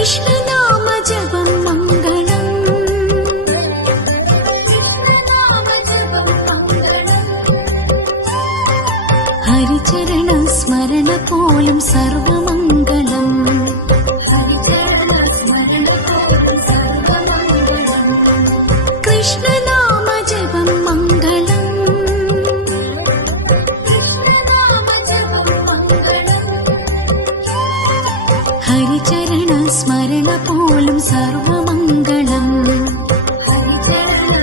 കൃഷ്ണനാമ ജപം മംഗളം. ഹരിചരണ സ്മരണ പോലും സർവമംഗളം. കൃഷ്ണനാമ ജപം മംഗളം. ഹരിചരണ സ്മരണ പോലും സർവമംഗളം. ഹരിചരണ